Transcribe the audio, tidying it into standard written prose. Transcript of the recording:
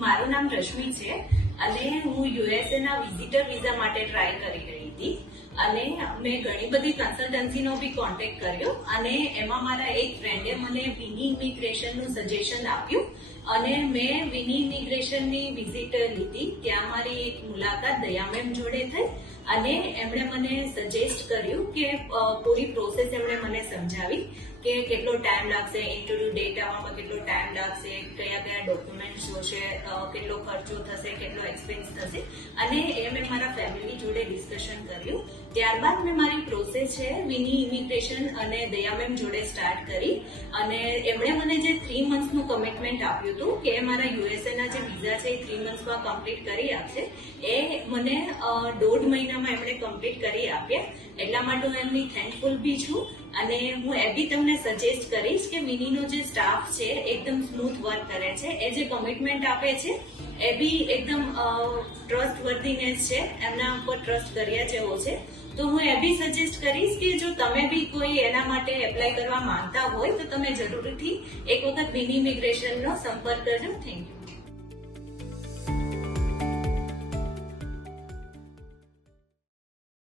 મારું નામ રશ્મિ છે અને હું યુએસએ ના વિઝિટર વિઝા માટે ટ્રાય કરી રહી હતી અને મેં ઘણી બધી કન્સલ્ટન્સીનો બી કોન્ટેક્ટ કર્યો અને એમાં મારા એક ફ્રેન્ડે મને વિની ઇમિગ્રેશનનું સજેશન આપ્યું અને મેં વિની ઇમિગ્રેશનની વિઝિટ લીધી. ત્યાં મારી એક મુલાકાત દયા મેમ જોડે થઈ અને એમણે મને સજેસ્ટ કર્યું કે પૂરી પ્રોસેસ એમણે મને સમજાવી કે કેટલો ટાઈમ લાગશે, ઇન્ટરવ્યુ ડેટ આવવામાં કેટલો ટાઈમ લાગશે, કયા કયા ડોક્યુમેન્ટ્સ જોશે, કેટલો ખર્ચો થશે, કેટલો એક્સપેન્સ થશે અને એ મેં મારા ફેમિલી જોડે ડિસ્કશન કર્યું. ત્યારબાદ મેં મારી પ્રોસેસ છે વિની ઇમિગ્રેશન અને દયા મેમ જોડે સ્ટાર્ટ કરી અને એમણે મને જે 3 મંથ્સનું કમિટમેન્ટ આપ્યું હતું કે મારા યુએસએ ના જે વિઝા છે એ 3 મંથ્સમાં કમ્પ્લીટ કરી આપશે, એ મને 1.5 મહિનામાં એમણે કમ્પ્લીટ કરી આપ્યા. એટલા માટે હું એમની થેન્કફુલ બી છું અને હું એ બી તમને સજેસ્ટ કરીશ કે વિનીનો જે સ્ટાફ છે એકદમ સ્મૂથ વર્ક કરે છે. એ જે કમિટમેન્ટ આપે છે એ બી એકદમ ટ્રસ્ટ વર્ધીનેસ છે, એમના ઉપર ટ્રસ્ટ કર્યા જેવો છે. તો હું એ બી સજેસ્ટ કરીશ કે જો તમે બી કોઈ એના માટે એપ્લાય કરવા માંગતા હોય તો તમે જરૂરથી એક વખત વિની ઇમિગ્રેશનનો સંપર્ક કરજો. Thank you.